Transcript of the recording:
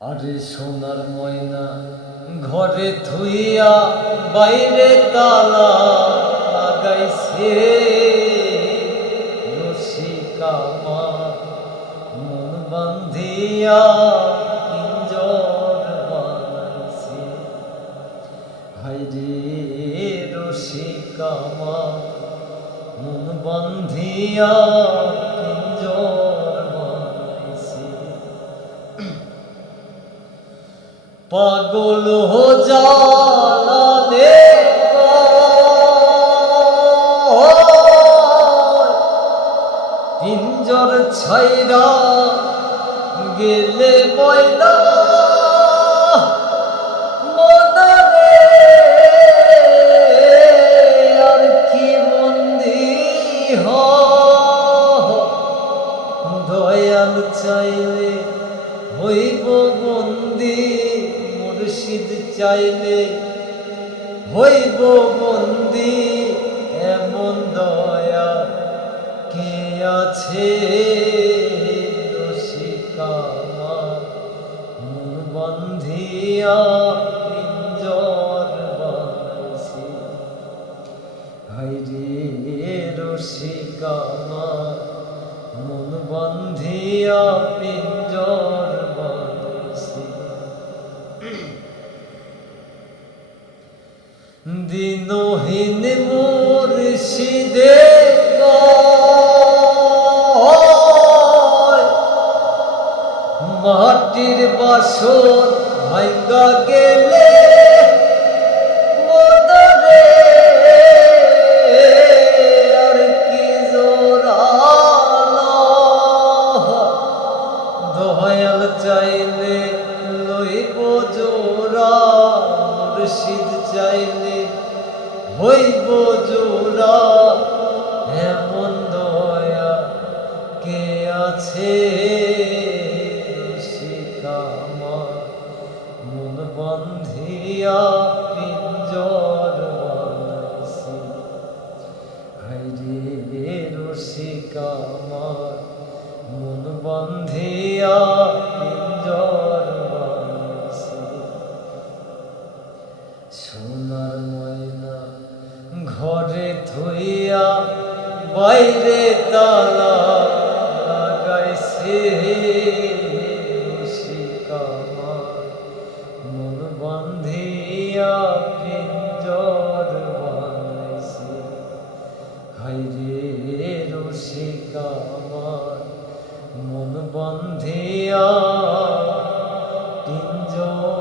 আরে সোনার ময়না ঘরে থুইয়া বাইরে তালা লাগাইছে রসিকা আমার মন বান্ধিয়া পিঞ্জর বানাইছে। হাইরে রসিকা আমার মন বান্ধিয়া পিঞ্জর বানাইছে। পাগল হো জালালে পিঞ্জর ছাইরা গেলে ময়না মনারে আর কি বন্দি দয়াল চাইলে হইব বন্দি, মুর্শিদ চাইলে হইব বন্দি। এমন দয়া কে আছে রসিকা আমার মন বান্ধিয়া পিঞ্জর বানাইছে। হাইরে রসিকা আমার মন বান্ধিয়া পিঞ্জর বানাইছে। দিনহীন মুর্শিদে মাটির বাসর ভাঙ্গা গেলে মদরে আর কি জোরালো দয়াল চাইলে লইব জোড়া, মুর্শিদ চাইলে হইব জোড়া। এমন দয়া কে আছে রসিকা আমার মন বান্ধিয়া পিঞ্জর বানাইছে। হাইরে রসিকা আমার মন বান্ধিয়া পিঞ্জর বানাইছে। সোনার ময়না ঘরে থইয়া বাইরে তালা লাগাইছে রসিকা আমার মন বান্ধিয়া পিঞ্জর বানাইছে। হাইরে রসিকা আমার মন বান্ধিয়া পিঞ্জর